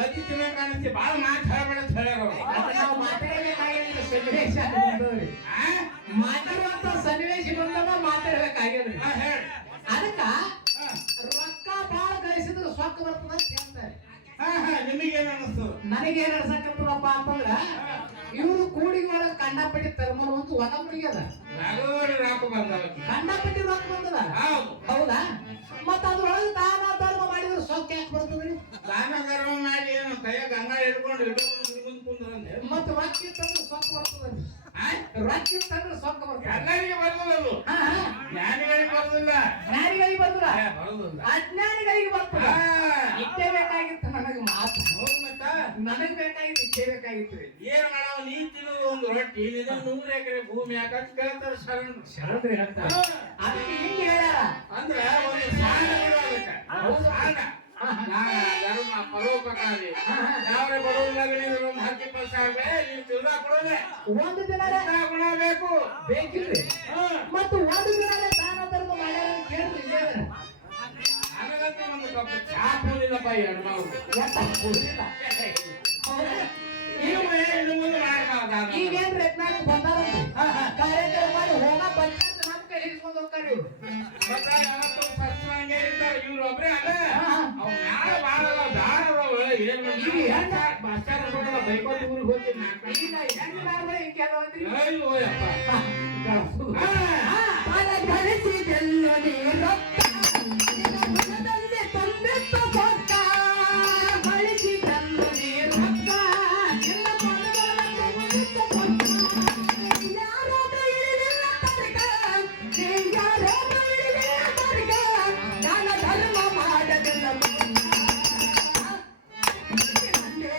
ಗತಿ ತಿನ್ನ ಕಾಣಿಸ್ತಿ ಬಾಳ ಸನ್ನಿವೇಶ ಆ? ಮಾತಾಡುವಂತ ಸನ್ನಿವೇಶ ಆ, ಹೇಳ್. ಅದಕ್ಕ. ರೊಕ್ಕ ಬಾಳ ಗಳಿಸಿದ್ರೆ ಸೊಕ್ಕ ಬರ್ತದ ಅಂತ ಹೇಳ್ತಾರೆ. ನಿಮಗೇನ್ ಅನಿಸ್ತು? ನನಗೇನ್ ಅನ್ಸಕತ್ತದಪ್ಪ ಅಂತಂದ್ರ ಇವರು ಕೂಡಿಗೆ ಒಳಗ ಕಂಡಪಟ್ಟಿ ತರ್ಮರು ಅಂತ ಒಗಮ್ರಿಗೆ ಅದ. ಕಂಡಪಟ್ಟಿ ರೊಕ್ಕ ಬಂದದ? ಹೌದಾ? ಮತ್ತ ಅದ್ರೊಳಗೆ ದಾನ ಧರ್ಮ ಮಾಡಿದ್ರೆ ಸೊಕ್ಕ ಯಾಕೆ ಬರ್ತದ್ರಿ ದಾನ ಧರ್ಮ ಮಾಡಿ ಏನು ಕೈಯಾಗ ಗಂಗಾ ಹಿಡ್ಕೊಂಡು ಹಿಡ್ಕೊಂಡು ಮುಂದೆ ಕುಂದ್ರಂತೆ ಮತ್ತ ರೊಕ್ಕ ತಂದ್ರೆ ಸೊಕ್ಕ ಬರ್ತದೆ. ಆ? ರೊಕ್ಕ ಇತ್ತಂದ್ರೆ ಸೊಕ್ಕ ಬರ್ತದ. ಎಲ್ಲರಿಗೆ ಹಾ. ಜ್ಞಾನಿಗಳಿಗೆ ಬರೋದಿಲ್ಲ ಜ್ಞಾನಿಗಳಿಗೆ ಬರೋದಿಲ್ಲ ಅಜ್ಞಾನಿಗಳಿಗೆ ಬರ್ತದ. ಇಷ್ಟೇ ಬೇಕಾಗಿತ್ತು ನನಗೆ ಮಾತು? ನನಗ್ ಬೇಕಾಗಿತ್ತು ಇಷ್ಟೇ ಬೇಕಾಗಿತ್ತು. ಏನ್ ಮಾಡವ? ನೀ ತಿನ್ನೋದು ಒಂದು ರೊಟ್ಟಿ ಇದು ನೂರ ಎಕರೆ ಭೂಮಿ ಯಾಕಂತ ಕೇಳ್ತಾರ ಶರಣ ಶರಣ ಹೇಳ್ತಾರೆ. ಅದಕ್ಕೆ ಹಿಂಗೆ ಹೇಳ್ಯಾರ. ಅಂದ್ರೆ ಒಂದು ಸಾಣ ಬಿಡೋದಕ್ಕೆ ಹೌದು. ಧರ್ಮ ಪರೋಪಕಾರಿ ಯಾವ್ರೆ ಬರೋದಿಲ್ಲ ಒಂದು ಹತ್ತು ಇಪ್ಪತ್ತು ಸಾವಿರ ರೂಪಾಯಿ ನೀವು ತಿರ್ಗಾ ಕೊಡೋದೆ ಒಂದು ದಿನ ಗುಣ ಬೇಕು ಬೇಕಿಲ್ರಿ. ಮತ್ತು ಒಂದು ದಿನ ದಾನ ಧರ್ಮ ಮಾಡ್ಯಾರ ಕೇಳ್ರಿ ನನಗಂತೂ ಒಂದು ಕಪ್ ಚಾ ಕುಡಿಲ್ಲಪ್ಪ ಎರಡು ನಾವು ಮಾಡ್ತಾವ ಈಗೇನ್ ರತ್ನಾಕ ಬಂದಾರಂತೆ? ಕಾರ್ಯಕ್ರಮ ಮಾಡಿ ಹೋಮ ಕೈ ಹಿಡ್ಸ್ಕೊಂಡ್ ಹೋಗ್ತಾರೆ ಇವ್ರು ಒಬ್ರೇ ಅಲ್ಲ. ಬಾಳ ದಾರ ಹೆಣ್ಣ ಊರಿಗೆ ಹೋಗ್ತೀನಿ. ಅಯ್ಯೋ ಯಪ್ಪ.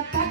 ಕೂಡಲು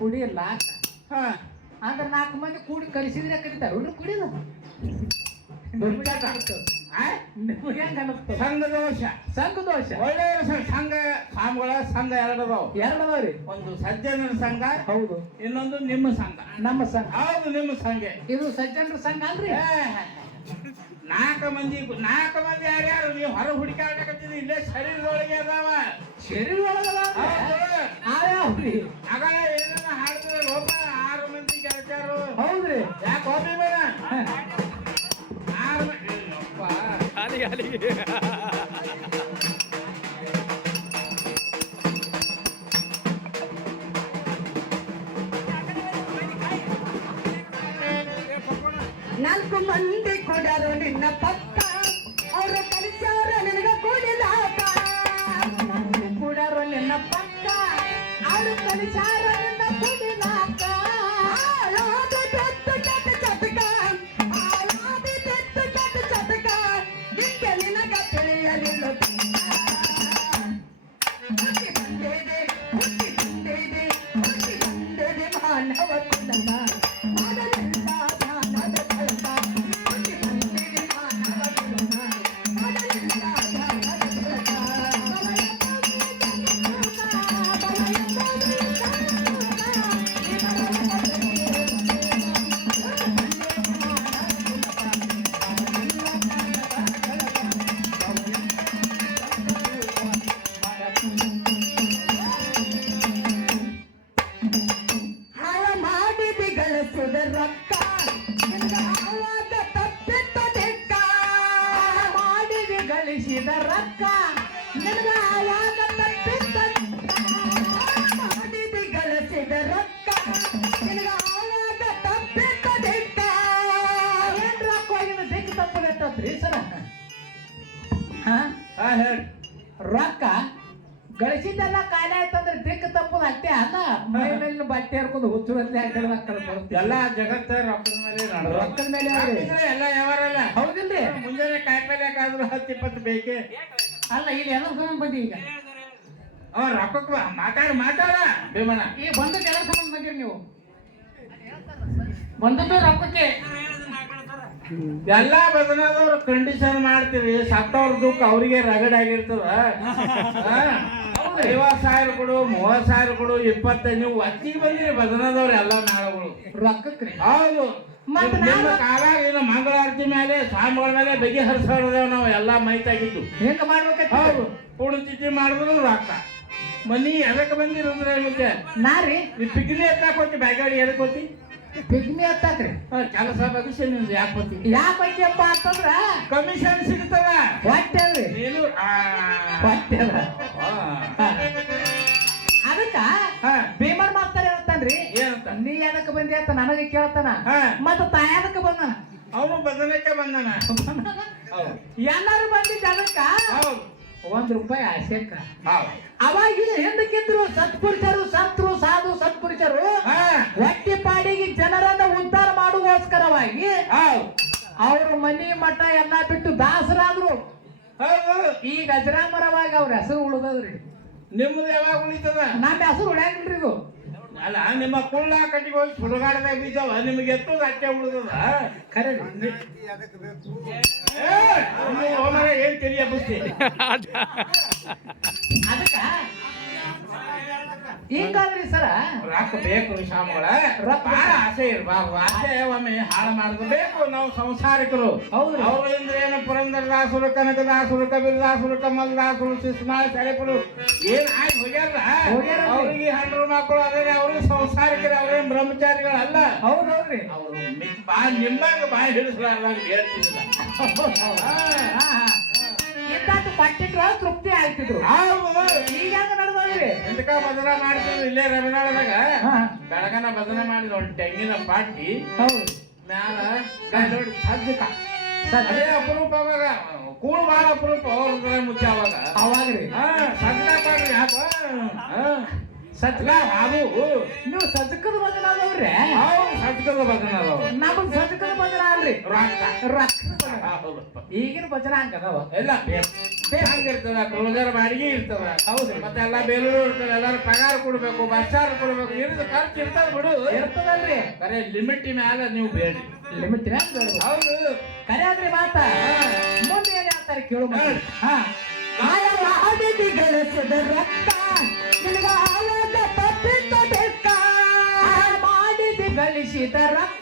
ಕುಡಿಯಲ್ಲ ಹಾ. ಅಂದ್ರೆ ನಾಲ್ಕು ಮಂದಿ ಕೂಡಿ ಕಲಿಸಿದ್ರೆ ಕಲಿತಾರ. ಹುಡುಗ ಅನಿಸ್ತದ? ಸಂಘ ದೋಷ. ಸಂಘ ದೋಷ. ಒಳ್ಳೆ ಸಂಘ ಸ್ವಾಮಿಗಳ ಸಂಘ ಎರಡು ಅದಾವ. ಎರಡು ಅದಾವ್ರಿ ಒಂದು ಸಜ್ಜನರ ಸಂಘ ಹೌದು. ಇನ್ನೊಂದು ನಿಮ್ಮ ಸಂಘ. ನಮ್ಮ ಸಂಘ. ಹೌದು ನಿಮ್ಮ ಸಂಘ. ಇದು ಸಜ್ಜನರ ಸಂಘ ಅಲ್ರಿ? ನಾಲ್ಕು ಮಂದಿ ನಾಲ್ಕು ಮಂದಿ ಯಾರ್ಯಾರು? ನೀವು ಹೊರ ಹುಡುಕಾಡಕತ್ತಿದ್ರಿ ಇಲ್ಲೇ ಶರೀರದೊಳಗೆ ಅದಾವ. ಶರೀರದೊಳಗೆ ಒಳಗಲ್ಲ ಯಾವ್ಯಾವ್ರಿ ಮಗಳ ಏನೇನ ಹಾಡ್ತಾರೆ? ಒಬ್ಬ ಆರು ಮಂದಿ ಗೆಳತಿಯರು ಹೌದ್ರಿ. ಯಾಕೆ ಹೋಗಿ ಬೇಡ ಆರು ಮಂದಿ ಅಪ್ಪ ನಾಲ್ಕು ಹಾ? ಹಾ ಹೇಳಿ. ರೊಕ್ಕ? ಗಳಿಸಿದ್ದೆಲ್ಲ ಕಾಯಿಲೆ ಆಯ್ತಂದ್ರೆ ದಿಕ್ಕ ತಪ್ಪು ಅಷ್ಟೇ ಅಲ್ಲ? ಮೈ ಮೇಲಿನ ಬಟ್ಟೆ ಹರ್ಕೊಂಡು ಹುಚ್ಚುರಲ್ಲಿ ಅಂತ ಬರುತ್ತೆ ಎಲ್ಲ ಜಗತ್ತ ರೊಕ್ಕದ ಮೇಲೆ. ರೊಕ್ಕದ ಮೇಲೆ ಎಲ್ಲ ವ್ಯವಹಾರಲ್ಲ ಹೌದಿಲ್ರಿ? ಮುಂಜಾನೆ ಕಾಯಿಪಲ್ಯಕ್ಕಾದ್ರೂ ಹತ್ತು ಇಪ್ಪತ್ತು ಬೇಕೆ? ಅಲ್ಲ ಇಲ್ಲಿ ಎಲ್ಲ ಸಂಬಂಧ ಬಂದಿ ಈಗ. ಅವ ರೊಕ್ಕಕ್ಕೆ ಮಾತಾಡ ಮಾತಾಡ. ಭೀಮಣ್ಣ. ಈ ಬಂದದ್ದು ಎಲ್ಲ ಸಂಬಂಧ ಬಂದಿರಿ ನೀವು. ಬಂದದ್ದು ರೊಕ್ಕಕ್ಕೆ. ಎಲ್ಲಾ ಬದನಾದವ್ರು ಕಂಡೀಷನ್ ಮಾಡ್ತೀವಿ ಸತ್ತವ್ರ ದುಃಖ ಅವರಿಗೆ ರಗಡ್ ಆಗಿರ್ತದ. ಐವತ್ ಸಾವಿರ ಕೊಡು ಮೂವತ್ ಸಾವಿರ ಕೊಡು ಇಪ್ಪತ್ತೈದು ನೀವು ಒತ್ತಿಗೆ ಬಂದಿರಿ ಬದನಾದವ್ರು ಎಲ್ಲ ನಾಳುಗಳು. ರೊಕ್ಕಕ್ಕೆ ಹೌದು. ಮತ್ತ್ ನಿಮ್ಮ ಕಾಲಾಗ ಏನು ಮಂಗಳಾರತಿ ಮೇಲೆ ಸ್ವಾಮಿಗಳ ಮೇಲೆ ಬಗೆಹರಿಸೋದೇವ್ ನಾವು ಎಲ್ಲಾ ಮೈತಾಗಿದ್ದು ಹೆಂಗ ಮಾಡ್ಬೇಕಂತ ಹೌದು. ಪುಣ್ಯತಿಥಿ ಮಾಡಿದ್ರು ರೊಕ್ಕ. ಮನಿ ಎದಕ್ಕೆ ಬಂದಿರೋದ್ರೆ ಮತ್ತೆ ನಾರಿ ಈ ಪಿಗ್ನಿ ಎತ್ತಾಕೋತಿ ಬ್ಯಾಗಾಡಿ ಎದಕ್ಕೆ ಹೋತಿ? ಪಿಗ್ಮಿ ಹತ್ತಾಕ್ರಿ ಹಾ, ಕೆಲಸ ಬಗ್ಗೆ ನಿಮ್ದು ಯಾಕೆ ಹೋತಿ ಯಾಕೈತಿಯಪ್ಪ ಅಂತಂದ್ರ? ಕಮಿಷನ್ ಸಿಗ್ತದ? ಹೊಟ್ಟೆಲ್ರಿ ನೀನು ಹೊಟ್ಟೆಲ್ಲ ಅದಕ್ಕ ಭೀಮರ್ ಮಾಡ್ತಾರೆ ಅಂತಾನ್ರಿ ಏನಂತ? ನೀ ಎದಕ್ಕೆ ಬಂದಿ ಅಂತ ನನಗೆ ಕೇಳ್ತಾನ. ಮತ್ತ ತಾಯದಕ್ಕೆ ಬಂದಾನ? ಅವನು ಬದನಕ್ಕೆ ಬಂದನ. ಎಲ್ಲಾರು ಬಂದಿದ್ದ ಅದಕ್ಕ ಒಂದ್ ರೂಪಾಯಿ ಆಸೆಕ್ಕ ಹೌದು. ಅವಾಗಿನ ಹಿಂದಕ್ಕಿದ್ರು ಸತ್ಪುರುಷರು ಸತ್ರು ಸಾಧು ಸತ್ಪುರುಷರು. ಮಾಡುವೋಸ್ಕರವಾಗಿ ಅವರು ಮನಿ ಮಠ ಎಲ್ಲ ಬಿಟ್ಟು ದಾಸರಾದ್ರು ಹೌದು ಈಗ ಅಜರಾಮರವಾಗಿ ಅವ್ರ ಹೆಸರು ಉಳಿದದ್ರಿ. ನಿಮ್ದು ಯಾವಾಗ ಉಳಿತದ? ನಮ್ಮ ಹೆಸರು ಉಳಿಯಂಗಿಲ್ರಿ ಇದು. ಅಲ್ಲ ನಿಮ್ಮ ಕುಳ್ಳ ಕಟ್ಟಿಗೆ ಹೋಗಿ ಸುಡುಗಾಡದಾಗ ಬಿದ್ದಾವ ನಿಮಗೆ ಎತ್ತದ ಅಟ್ಟೆ ಉಳಿದದ? ಹೋಮರ ಏನ್ ತಿಳಿಯ ಬುದ್ಧಿ? ಅದಕ್ಕ ಹಿಂಗಾದ್ರಿ ಸರ ರೊಕ್ಕ ಬೇಕು ಶಾಮಗಳ ರೊಕ್ಕ ಬಹಳ ಆಸೆ ಇರಬಾರ್ದು ಆಸೆ ಒಮ್ಮೆ ಹಾಳು ಮಾಡುದು ಬೇಕು ನಾವು ಸಂಸಾರಿಕರು. ಹೌದು. ಅವರಿಂದ ಏನು ಪುರಂದರದಾಸರು ಕನಕದಾಸರು ಕಬೀರದಾಸರು ಕಮಲದಾಸರು ಶಿಸ್ಮಾಳ ಸರಿಪುರು. ಏನ್ ಆಗಿ ಹೋಗ್ಯಾರ. ಅವ್ರಿಗೆ ಹಣ್ಣು ಮಕ್ಕಳು ಅದೇ ಅವರು ಸಂಸಾರಿಕರು ಅವ್ರೇನ್ ಬ್ರಹ್ಮಚಾರಿಗಳಲ್ಲ? ಹೌದೌದ್ರಿ. ಅವರು ಬಾ ನಿಮ್ಮಂಗ ಬಾಯಿ ಹಿಡಿಸಲಾರ ಹೇಳ್ತಿಲ್ಲ ಪಟ್ಟಿಟ್ರು ತೃಪ್ತಿ ಆಯ್ತಿದ್ರು. ಹೌದು. ಈಗ ನಡೆದ್ರಿ ಎಂತಕ ಬದನ ಮಾಡ್ತಿದ್ರು ಇಲ್ಲೇ ರವಿನಾಳದಾಗ ಬೆಳಗನ ಬದನ ಮಾಡಿದ ಒಂದು ತೆಂಗಿನ ಪಾಟಿ ಹೌದು. ಮ್ಯಾಲ ನೋಡಿ ಸಜ್ಜಕ. ಅದೇ ಅಪರೂಪ ಅವಾಗ. ಕೂಳು ಭಾಳ ಅಪರೂಪ ಅವ್ರ ಮುಚ್ಚ ಅವಾಗ. ಅವಾಗ್ರಿ ಹಾ ಸಜ್ಜಕ ಪಾಡ್ರಿ ಯಾಕ? ಸಜ್ಜಕ ಅದು ನೀವು ಸಜ್ಜಕದ ಭಜನ ಅದಾವ್ರಿ ಹೌದು ಸಜ್ಜಕದ ಬದನ ಅದಾವ ನಮಗ್ ಸಜ್ಜಕದ ಭಜನ ಅಲ್ರಿ. ರೊಕ್ಕ ಬದಲ. ಈಗಿನ ಭಜನ ಹಂಗದವ ಎಲ್ಲ ಹಂಗಿರ್ತದ ಕ್ಲೋಸರ್ ಬಾಡಿಗೆ ಇರ್ತದ. ಹೌದು. ಮತ್ತೆ ಎಲ್ಲ ಬೇಲೂರು ಇರ್ತದೆ ಎಲ್ಲಾರು ಪಗಾರ ಕೊಡ್ಬೇಕು ಬಸ್ಸಾರ ಕೊಡ್ಬೇಕು ಇರೋದು ಖರ್ಚು ಇರ್ತದ ಬಿಡು. ಇರ್ತದಲ್ರಿ. ಬರೇ ಲಿಮಿಟ್ ಮ್ಯಾಲ ನೀವು ಬೇಡಿ. ಲಿಮಿಟ್ ಬೇಡ. ಹೌದು. ಕರೆ ಆದ್ರಿ ಮಾತ? ಮುಂದೆ ಏನ್ ಹೇಳ್ತಾರೆ ಕೇಳು. ಹಾ. ಮಾಡಿದಿ ಗಳಿಸಿದ ರೊಕ್ಕ ನಿನಗ ಆವಾಗ ತಪ್ಪಿತ್ತ ದಿಕ್ಕ. ಮಾಡಿದಿ ಗಳಿಸಿದ ರೊಕ್ಕ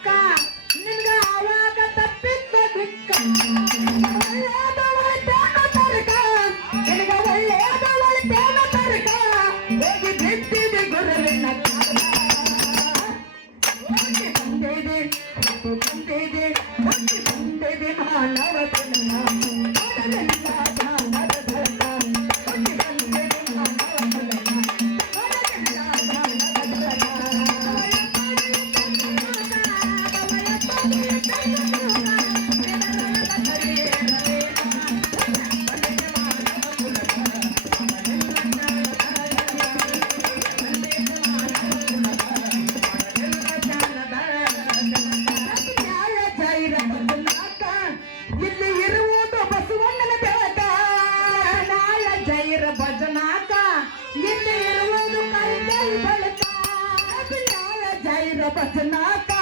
பசுனாக்கா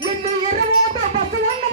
இந்த இரவு பசு ஒண்ணு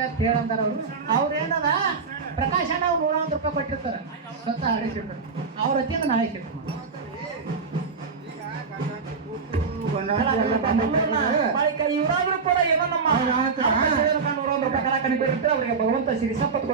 ಅಂತ ಹೇಳಂದಾರ ಅವ್ರು. ಅವ್ರ ಏನದ? ಪ್ರಕಾಶ್ ಅಣ್ಣ ಅವ್ರು ನೂರ ಒಂದು ರೂಪಾಯಿ ಕೊಟ್ಟಿರ್ತಾರ. ಸ್ವತಃ ಹರಿಸಿಟ್ಟು ಅವ್ರ ಹತ್ತಿಂದ ನಾಳೆ ಸಿಟ್ಟು ಇವರಾದ್ರೂ ಕೂಡ ಏನೋ ನಮ್ಮ. ನೂರ ಒಂದು ರೂಪಾಯಿ ಕಲಾಕಣಿ ಬಿಟ್ಟಿರ್ತಾರೆ ಅವ್ರಿಗೆ ಭಗವಂತ ಸಿರಿಸಪ್ಪತ್ತು